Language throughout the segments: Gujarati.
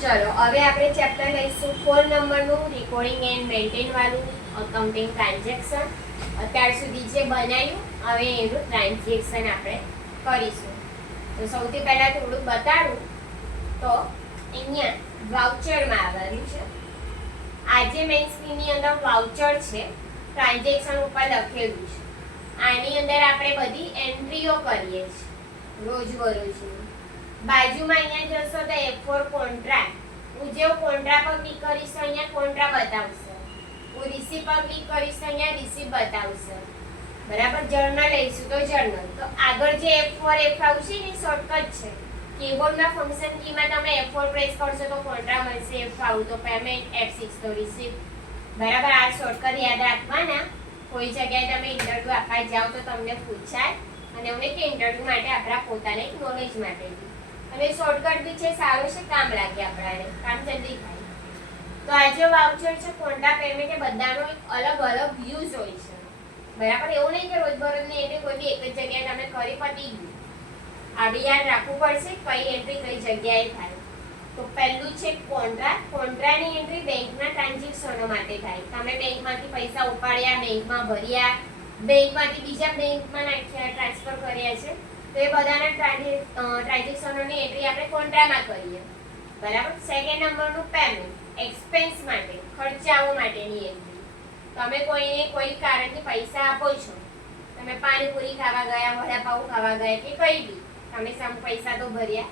ચલો હવે આપણે ચેપ્ટર લઈશું 4 નંબરનું રિકોર્ડિંગ એન્ડ મેન્ટેન વાળું અકાઉન્ટિંગ ટ્રાન્ઝેક્શન. અત્યાર સુધી જે બનાવ્યું હવે એનું ટ્રાન્ઝેક્શન આપણે કરીશું. તો સૌથી પહેલા થોડું બતાડું તો અહીંયા વાઉચરમાં આવવાનું છે. આજે મેઇન સ્ક્રીનની અંદર વાઉચર છે, ટ્રાન્ઝેક્શન ઉપર લખેલું છે. આની અંદર આપણે બધી એન્ટ્રીઓ કરીએ છીએ રોજબરોજની. બાજુમાં અહીંયા જશો તો F4 કોન્ટ્રા. હું જે કોન્ટ્રા પર ક્લિક કરીશ તો અહીંયા કોન્ટ્રા બતાવશે. હું રિસીપ પર ક્લિક કરીશ તો અહીંયા રિસીપ બતાવશે. બરાબર. જર્નલ લઈશું તો જર્નલ. તો આગળ જે F4 F આવશે ને શોર્ટકટ છે. કીબોર્ડમાં ફંક્શન કીમાં તમે F4 પ્રેસ કરશો તો કોન્ટ્રા મળશે, F આવું તો પેમેન્ટ, F6 તો રિસીપ. બરાબર. આ શોર્ટકટ યાદ રાખવાના. કોઈ જગ્યાએ તમે ઇન્ટરવ્યુ આપવા જાઓ તો તમને પૂછાય અને એવું કે ઇન્ટરવ્યુ માટે આપણા પોતાને નોલેજ માટે અને શોર્ટકટ બી છે, સારું છે, કામ લાગે આપણાને, કામ જલ્દી થાય. તો આ જે વાઉચર છે કોન્ટ્રા પેમેન્ટ એ બધાનો અલગ અલગ વ્યૂઝ હોય છે. બરાબર. એવું નહીં કે રોજબરોજની એન્ટ્રી કોઈ બી એક જ જગ્યાએ તમે કરી પતી ગયું. આ બી યાદ રાખવું પડશે કઈ એન્ટ્રી કઈ જગ્યાએ થાય. તો પહેલું છે કોન્ટ્રા. કોન્ટ્રાની એન્ટ્રી બેંકના ટ્રાન્ઝેક્શનો માટે થાય. તમે બેંકમાંથી પૈસા ઉપાડ્યા, બેંકમાં ભર્યા, બેંકમાંથી બીજા બેંકમાં નાખ્યા, ટ્રાન્સફર કર્યા છે, તો એ બધાના ટ્રાન્ઝેક્શનોની એન્ટ્રી આપણે કોન્ટ્રામાં કરીએ. બરાબર. સેકન્ડ નંબરનું પેમેન્ટ, એક્સપેન્સ માટે, ખર્ચાઓ માટેની એન્ટ્રી. તમે કોઈને કોઈ કારણથી પૈસા આપો છો, તમે પાણીપુરી ખાવા ગયા, વડાપાઉં ખાવા ગયા કે કઈ બી, તમે સામે પૈસા તો ભર્યા.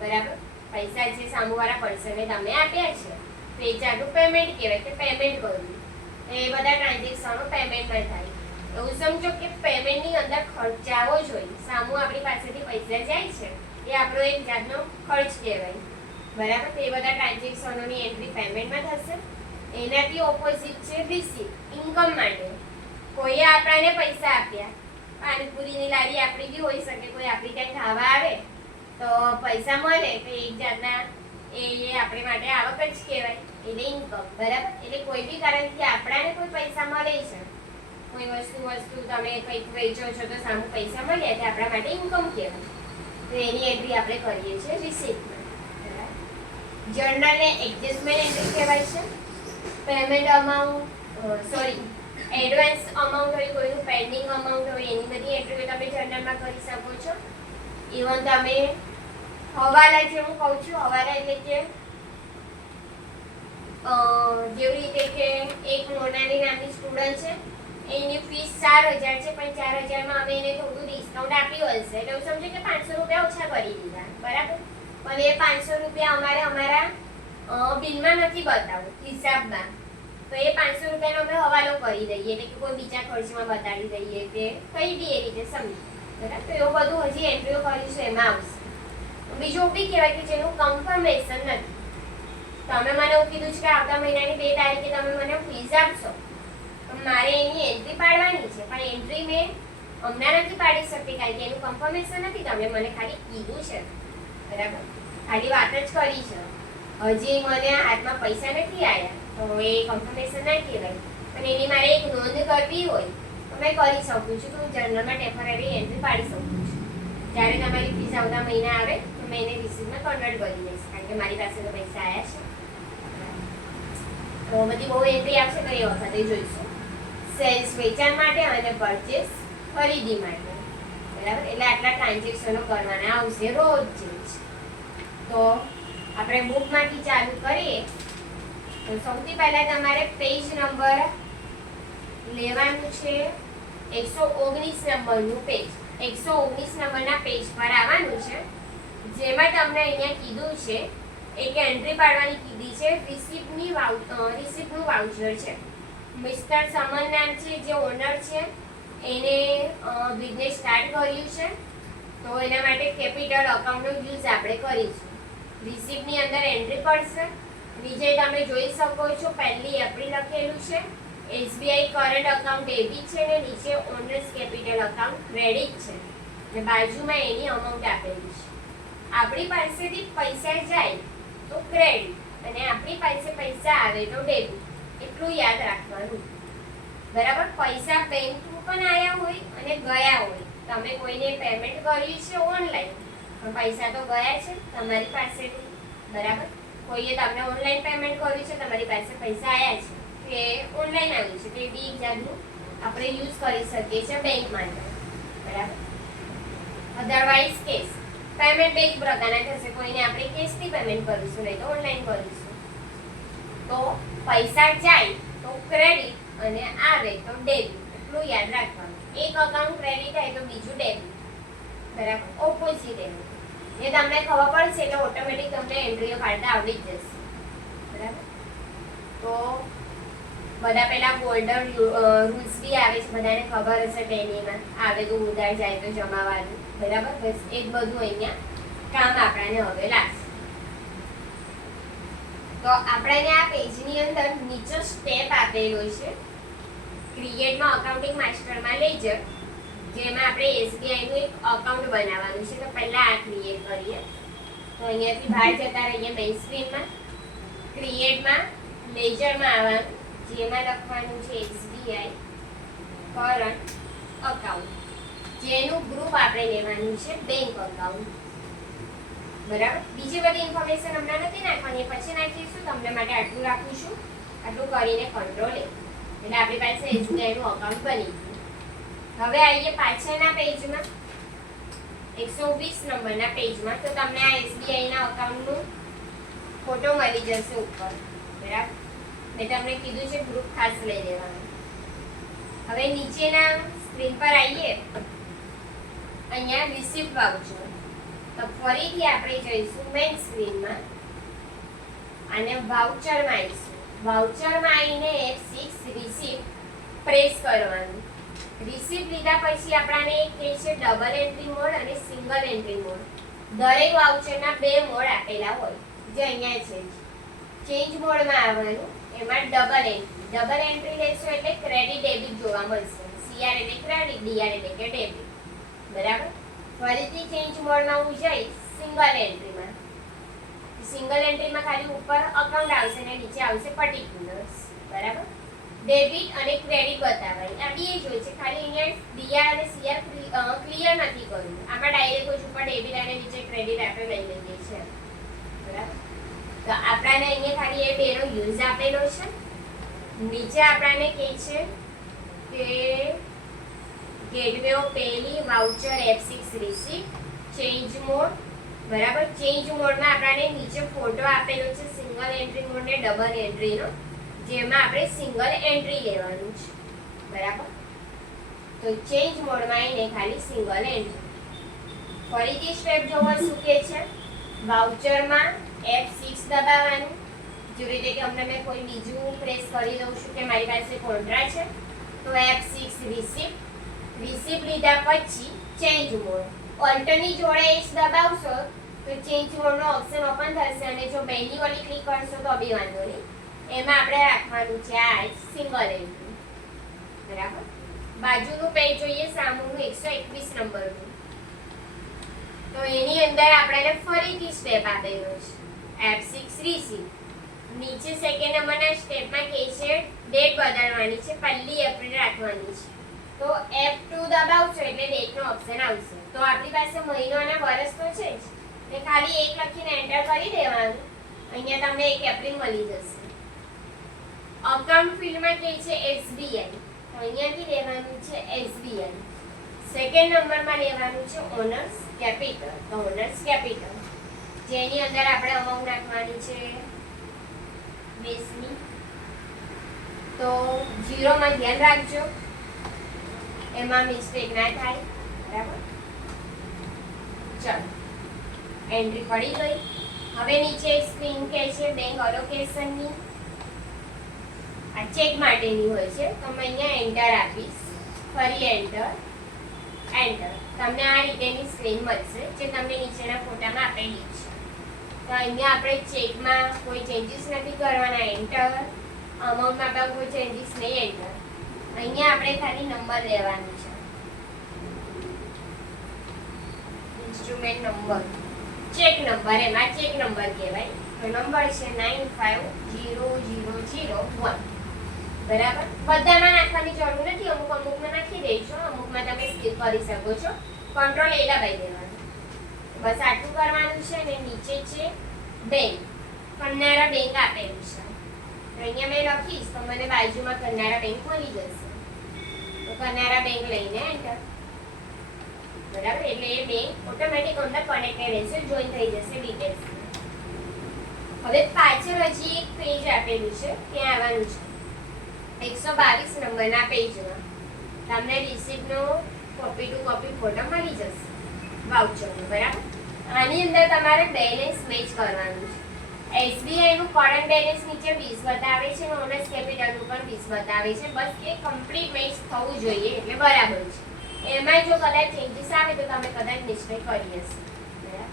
બરાબર. પૈસા છે સામેવાળા પર્સને તમે આપ્યા છે, તો એ ચાલુ પેમેન્ટ કહેવાય કે પેમેન્ટ કરવું. એ બધા ટ્રાન્ઝેક્શનો પેમેન્ટમાં થાય. એવું સમજો કે પેમેન્ટની અંદર ખર્ચાઓ જ હોય. સામુ આપણી પાસેથી પૈસા જાય છે એ આપણો એક જાતનો ખર્ચ કહેવાય. બરાબર. તો એ બધા ટ્રાન્ઝેક્શનોની એન્ટ્રી પેમેન્ટમાં થશે. એનાથી ઓપોઝિટ છે રિસીપ, ઇન્કમ માટે. કોઈએ આપણને પૈસા આપ્યા, પાણીપુરીની લારી આપણી બી હોઈ શકે, કોઈ આપણી ત્યાં ખાવા આવે તો પૈસા મળે તો એક જાતના એ આપણી માટે આવક જ કહેવાય, એટલે ઇન્કમ. બરાબર. એટલે કોઈ બી કારણથી આપણાને કોઈ પૈસા મળે છે, કોઈ વસ્તુ તમે કંઈક વેચો છો તો સામે પૈસા મળ્યા એટલે આપણા માટે ઇન્કમ કહેવાય. તો એની એન્ટ્રી આપણે કરીએ છીએ રિસીપ્ટમાં. બરાબર. જર્નલને એડજસ્ટમેન્ટ એન્ટ્રી કહેવાય છે. પેમેન્ટ અમાઉન્ટ એડવાન્સ અમાઉન્ટ હોય, કોઈનું પેન્ડિંગ અમાઉન્ટ હોય, એની બધી એન્ટ્રીઓ તમે જર્નલમાં કરી શકો છો. ઇવન તમે હવાલા, જે હું કહું છું હવાલા એટલે કે જેવી રીતે કે એક મોનાની નામની સ્ટુડન્ટ છે, એની ફીસ 4000 છે, પણ 4000માં અમે એને થોડું ડિસ્કાઉન્ટ આપ્યું હશે એટલે હું સમજો કે 500 રૂપિયા ઓછા કરી દીધા. બરાબર. પણ એ 500 રૂપિયા અમારે અમારા બિલમાં નથી બતાવવું, હિસાબમાં. તો એ 500 રૂપિયાનો અમે હવાલો કરી દઈએ, એટલે કે કોઈ બીજા ખર્ચમાં બતાવી દઈએ કે કઈ બી એ રીતે સમજી. બરાબર. તો એવું બધું હજી એન્ટ્રીઓ કરીશું એમાં આવશે. બીજું બી કહેવાય કે જેનું કન્ફર્મેશન નથી. તમે મને એવું કીધું છે કે આવતા મહિનાની 2 તારીખે તમે મને ફીસ આપશો, મારે એની એન્ટ્રી પાડવાની છે, પણ એન્ટ્રી મેં હમણાં નથી પાડી શકતી કારણ કે એનું કન્ફર્મેશન નથી. તમે મને ખાલી કીધું છે. બરાબર. ખાલી વાત જ કરી છે, હજી મને હાથમાં પૈસા નથી આવ્યા, તો એ કન્ફર્મેશન ના કહેવાય. પણ એની મારે એક નોંધ કરવી હોય તો મેં કરી શકું છું. તો હું જર્નલમાં ટેમ્પરરી એન્ટ્રી પાડી શકું છું. જ્યારે તમારી ફીસ આવતા મહિના આવે તો મેં એને રિસીપ્ટમાં કન્વર્ટ કરી દઈશ કારણ કે મારી પાસે તો પૈસા આવ્યા છે. તો બધી બહુ એન્ટ્રી આવશે તો એ વખતે જોઈશું. સેલ્સ વેચાણ માટે અને પરચેસ ખરીદી માટે. બરાબર. એટલે આટલા ટ્રાન્ઝેક્શનો કરવાના આવશે રોજ જ. તો આપણે બુકમાંથી ચાલુ કરીએ તો સૌથી પહેલા તમારે પેજ નંબર લેવાનું છે 119 નંબરનું પેજ. 119 નંબરના પેજ પર આવવાનું છે, જેમાં તમને અહીંયા કીધું છે એક એન્ટ્રી પાડવાની કીધી છે. રિસીપ્ટનું વાઉચર છે. મિસ્ટર સમન નામ છે જે ઓનર છે, એને બિઝનેસ સ્ટાર્ટ કર્યું છે, તો એના માટે કેપિટલ અકાઉન્ટનો યુઝ આપણે કરીશું. રિસીપ્ટની અંદર એન્ટ્રી પડશે. નીચે તમે જોઈ શકો છો 1 એપ્રિલ લખેલું છે. SBI કરંટ અકાઉન્ટ ડેબિટ છે ને નીચે ઓનર્સ કેપિટલ અકાઉન્ટ ક્રેડિટ છે અને બાજુમાં એની અમાઉન્ટ આપેલી છે. આપણી પાસેથી પૈસા જાય તો ક્રેડિટ અને આપણી પાસે પૈસા આવે તો ડેબિટ. એટલું યાદ રાખવાનું. બરાબર. પૈસા બેંક થ્રુ પણ આવ્યા હોય અને ગયા હોય. તમે કોઈને પેમેન્ટ કર્યું છે ઓનલાઈન, પણ પૈસા તો ગયા છે તમારી પાસેથી. બરાબર. કોઈએ તમને ઓનલાઈન પેમેન્ટ કર્યું છે, તમારી પાસે પૈસા આવ્યા છે કે ઓનલાઈન આવ્યું છે, તો એ બી એક જાતનું આપણે યુઝ કરી શકીએ છીએ બેંક માટે, બરાબર. અધરવાઇઝ કેસ પેમેન્ટ બે જ પ્રકારના થશે, કોઈને આપણે કેશથી પેમેન્ટ કરીશું, નહીં તો ઓનલાઈન કરીશું. તો પૈસા જાય તો ક્રેડિટ અને આવે તો ડેબિટ, એટલું યાદ રાખવાનું. એક અકાઉન્ટ ક્રેડિટ થાય તો બીજું ડેબિટ, બરાબર, ઓપોઝિટ એનું. એ તમને ખબર પડશે એટલે ઓટોમેટિક તમને એન્ટ્રીઓ કાઢતા આવડી જ જશે, બરાબર. તો બધા પેલા ગોલ્ડન રૂલ્સ બી આવે છે, બધાને ખબર હશે. ટેલીમાં આવે તો ઉધાર જાય તો જમાવાનું, બરાબર. બસ એ જ બધું અહીંયા કામ આપણાને હવે લાગશે. તો આપણાને આ પેજની અંદર નીચે સ્ટેપ આપેલો છે ક્રિએટમાં અકાઉન્ટિંગ માસ્ટરમાં લેજર, જેમાં આપણે SBI નું એક અકાઉન્ટ બનાવવાનું છે. તો પહેલા આ ક્રિએટ કરીએ. તો અહીંયાથી બહાર જતા રહીએ મેઇન સ્ક્રીનમાં, ક્રિએટમાં લેજરમાં આવવાનું, જેમાં લખવાનું છે SBI કરંટ અકાઉન્ટ, જેનું ગ્રુપ આપણે લેવાનું છે બેંક અકાઉન્ટ, બરાબર. બીજી બધી ઇન્ફોર્મેશન હમણાં નથી નાખવાની, પછી નાખીશું. તમને માટે આટલું રાખું છું. આટલું કરીને કંટ્રોલ એટલે આપણી પાસે SBI નું અકાઉન્ટ બની ગયું. હવે આવીએ પાછળના પેજમાં, 120 નંબરના પેજમાં. તો તમને આ SBI ના અકાઉન્ટનું ફોટો મળી જશે ઉપર, બરાબર. મેં તમને કીધું છે ગ્રુપ ખાસ લઈ લેવાનું. હવે નીચેના સ્ક્રીન પર આવીએ, અહીંયા રિસીપ્ટ વાઉચર. તો ફરીથી આપણે જઈશું મેઇન સ્ક્રીનમાં અને વાઉચરમાં આવીશું. વાઉચરમાં આવીને F6 રિસીપ્ટ પ્રેસ કરવાનું. રિસીપ્ટ લીધા પછી આપણાને એક કહે છે ડબલ એન્ટ્રી મોડ અને સિંગલ એન્ટ્રી મોડ. દરેક વાઉચરના બે મોડ આપેલા હોય, જે અહીંયા છે. ચેન્જ મોડમાં આવવાનું, એમાં ડબલ એન્ટ્રી લેશો એટલે ક્રેડિટ ડેબિટ જોવા મળશે. CR એટલે ક્રેડિટ, DR એટલે કે ડેબિટ, બરાબર. ફરીથી ચેન્જ મોડમાં હું જઈશ સિંગલ એન્ટ્રીમાં. સિંગલ એન્ટ્રીમાં ખાલી ઉપર અકાઉન્ટ આવશે અને નીચે આવશે પર્ટિક્યુલર્સ, બરાબર. ડેબિટ અને ક્રેડિટ બતાવાય, આ બે જ હોય છે. ખાલી અહીંયા DR અને CR ક્લિયર નથી કર્યું. આમાં ડાયરેક્ટ ઉપર ડેબિટ અને નીચે ક્રેડિટ આપણે લઈ લઈએ છીએ, બરાબર. તો આપણાને અહીંયા ખાલી એ બેનો યુઝ આપેલો છે. નીચે આપણાને કહે છે કે ગેટવે ઓફ પેલી voucher F6 receipt change mode, બરાબર. ચેન્જ મોડમાં આપણાને નીચે ફોટો આપેલો છે સિંગલ એન્ટ્રી મોડ ને ડબલ એન્ટ્રીનો, જેમાં આપણે સિંગલ એન્ટ્રી લેવાનું છે, બરાબર. તો ચેન્જ મોડમાં આવીને ખાલી સિંગલ એન્ટ્રી. ફરીથી સ્ટેપ જોવા શું કે છે, વાઉચરમાં F6 દબાવવાનું. જેવી રીતે કે અમને મેં કોઈ બીજું પ્રેસ કરી દઉં છું કે મારી પાસે કોન્ટ્રા છે, તો F6 રિસીપ્ટ લીધા પછી ચેન્જ મોડ. ઓલ્ટરની જોડે H દબાવશો તો ચેન્જ મોડનો ઓપ્શન ઓપન થશે, અને જો મેન્યુઅલી ક્લિક કરશો તો બી વાંધો નહીં. એમાં આપણે રાખવાનું છે આ સિંગલ એન્ટ્રી, બરાબર. બાજુનું પેજ જોઈએ, સામુનું 121 નંબરનું. તો એની અંદર આપણે ફરીથી સ્ટેપ આપેલો છે F6 રિસીપ્ટ. નીચે સેકન્ડ નંબરના સ્ટેપમાં કહે છે ડેટ બદલવાની છે, 1 એપ્રિલ રાખવાની છે. તો F2 દબાવશો એટલે ડેટનો ઓપ્શન આવશે. તો આપણી પાસે મહિનો અને વર્ષ તો છે જ, એટલે ખાલી એક લખીને એન્ટર કરી દેવાનું. અહીંયા તમને 1 એપ્રિલ મળી જશે. અકાઉન્ટ ફિલ્ડમાં કહે છે SBI, તો અહીંયાથી લેવાનું છે SBI. સેકન્ડ નંબરમાં લેવાનું છે ઓનર્સ કેપિટલ, તો ઓનર્સ કેપિટલ, જેની અંદર આપણે અમાઉન્ટ નાખવાની છે 20ની. તો 0માં ધ્યાન રાખજો, એમાં મિસ્ટેક ના થાય, બરાબર. ચાલો એન્ટ્રી પડી ગઈ. હવે નીચે સ્ક્રીન કહે છે બેંક અલોકેશનની. આ ચેક માટેની હોય છે. તો હું અહીંયા એન્ટર આપીશ, ફરી એન્ટર. તમને આ રીતેની સ્ક્રીન મળશે, જે તમને નીચેના ફોટામાં આપેલી છે. તો અહીંયા આપણે ચેકમાં કોઈ ચેન્જીસ નથી કરવાના, એન્ટર. અમાઉન્ટમાં પણ કોઈ ચેન્જીસ નહીં, એન્ટર. અહીંયા આપણે ખાલી નંબર લેવાનું છે, ઇન્સ્ટ્રુમેન્ટ નંબર, ચેક નંબર, એમાં ચેક નંબર કહેવાય. તો નંબર છે 9500001, બરાબર. બધામાં નાખવાની જરૂર નથી, અમુકમાં નાખી દઈશું, અમુકમાં તમે સ્કીપ કરી શકો છો. કંટ્રોલ એ દબાઈ દેવાનું. બસ આટલું કરવાનું છે. અને નીચે છે બેંક, કરનારા બેંક આપેલું છે. તો અહીંયા મેં લખીશ તો મને બાજુમાં કરનારા બેંક મળી જશે. તો કરનારા બેંક લઈને એન્ટર. બરાબર, એટલે એ બેંક ઓટોમેટિક અંદર કનેક્ટેડ રહેશે, જોઈન થઈ જશે ડિટેલ્સ. હવે પાછળ હજી એક પેજ આપેલું છે, ત્યાં આવવાનું છે. 122 નંબરના પેજમાં તમને રિસીપ્ટનો કોપી ટુ કોપી ફોટો મળી જશે વાઉચરનો. બરાબર, આની અંદર તમારે બેલેન્સ મેચ કરવાનું છે. SBI નું કરંટ બેલેન્સ નીચે 20 બતાવે છે, ઓનર્સ કેપિટલ નું પણ 20 બતાવે છે. બસ એ કમ્પ્લીટ મેચ થવું જોઈએ એટલે બરાબર છે. એમાં જો કદાચ ચેન્જીસ આવે તો તમે કદાચ મિસ્ટેક કરી હશે. બરાબર,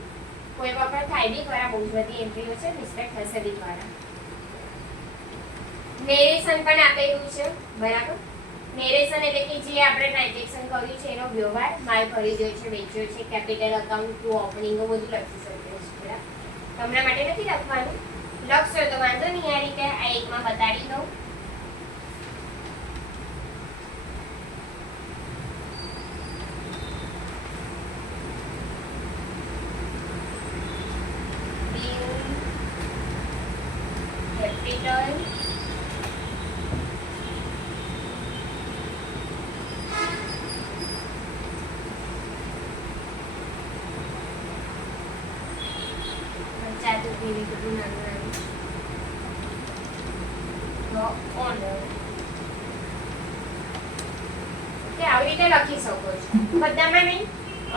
કોઈ વખત થાય બી ખરા, બહુ બધી એન્ટ્રીઓ છે, મિસ્ટેક થશે બી ખરા. નેરેશન પણ આપેલું છે. બરાબર, નેરેશન એટલે કે જે આપણે ટ્રાન્ઝેક્શન કર્યું છે એનો વ્યવહાર, માલ ખરીદ્યો છે, વેચ્યો છે, કેપિટલ અકાઉન્ટ ટુ ઓપનિંગ બધું લખી શકીએ છીએ. બરાબર, તમારા માટે નથી લખવાનું, લખશો તો વાંધો નહીં. આ રીતે આ એકમાં બતાડી દઉં. કેપિટલ આવી રીતે લખી શકો છો. બધામાં નહીં,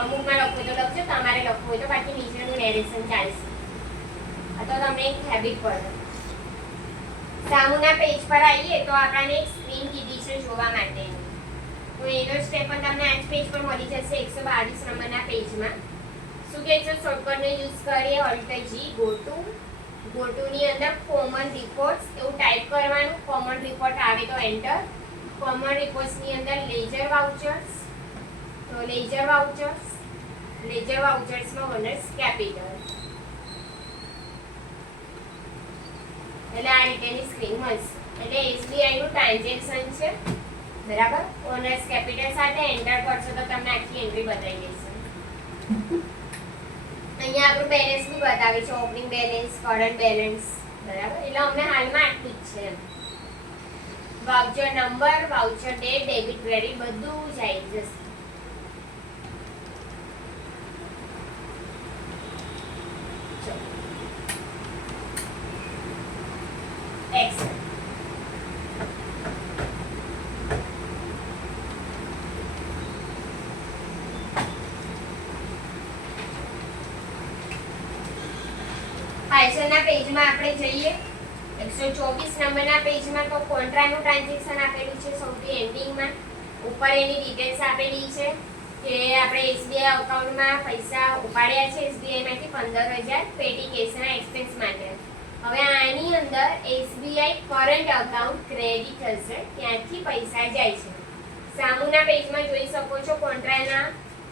અમુકમાં લખવું તો લખજો, તમારે લખવું હોય તો બાકી નીચેનું નેરેશન ચાલશે. આ તો તમને એક હેબિટ પડે. સામુના પેજ પર આવીએ તો આપણને એક સ્ક્રીન કીધી છે જોવા માટે. તો એનો સ્ટેપ પણ તમને આ જ પેજ પર મળી જશે 122 નંબરના પેજમાં. શું કહે છે, શોર્ટકટનો યુઝ કરીએ ઓલ્ટ જી, ગો ટુ ની અંદર કોમન રિપોર્ટ્સ એવું ટાઈપ કરવાનું. કોમન રિપોર્ટ આવે તો એન્ટર. કોમન રિપોર્ટ્સ ની અંદર લેજર વાઉચર્સ, તો લેજર વાઉચર્સમાં ઓનર્સ કેપિટલ. એટલે આ રીતેની સ્ક્રીન મળશે. એટલે SBI નું ટ્રાન્ઝેક્શન છે. બરાબર, ઓનર્સ કેપિટલ સાથે એન્ટર કરશો તો તમને આખી એન્ટ્રી બતાવી દેશે. અહીંયા આપણું બેલેન્સ બી બતાવે છે, ઓપનિંગ બેલેન્સ, કરંટ બેલેન્સ. બરાબર, એટલે અમને હાલમાં આટલું જ છે. Voucher number, voucher date, debit credit બધું જ આવી જશે. Excellent. પાછળના પેજમાં આપણે જઈએ 124 નંબરના પેજમાં. તો કોન્ટ્રાનું ટ્રાન્ઝેક્શન આપેલું છે સૌથી એન્ડિંગમાં. ઉપર એની ડિટેલ્સ આપેલી છે કે આપણે SBI અકાઉન્ટમાં પૈસા ઉપાડ્યા છે SBI માંથી 15,000 પેટી કેસના એક્સપેન્સ માટે. હવે આની અંદર SBI કરંટ અકાઉન્ટ ક્રેડિટ હશે, ત્યાંથી પૈસા જાય છે. સામુના પેજમાં જોઈ શકો છો કોન્ટ્રાના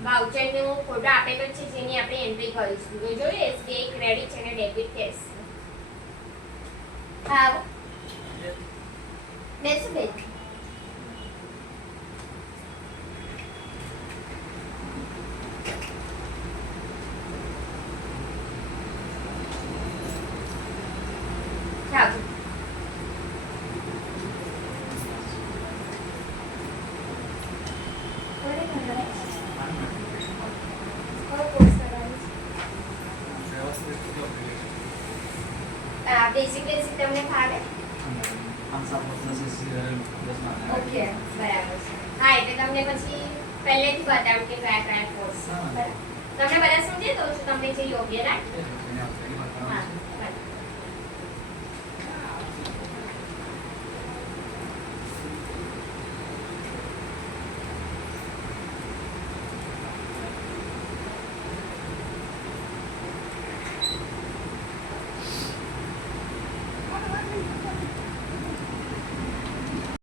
વાઉચરનો ફોટો આપેલો છે જેની આપણે એન્ટ્રી કરીશું. તો જોયું SBI ક્રેડિટ છે અને ડેબિટ કેશ. હા બેસો બેન. બેસિક તમને ફાવે? ઓકે, બરાબર છે. હા, એટલે તમને પછી પહેલેથી બતાવું કે કયા કોર્સ. તમને બધા સમજી દઉં છું, તમને જે યોગ્ય લાગે. હા.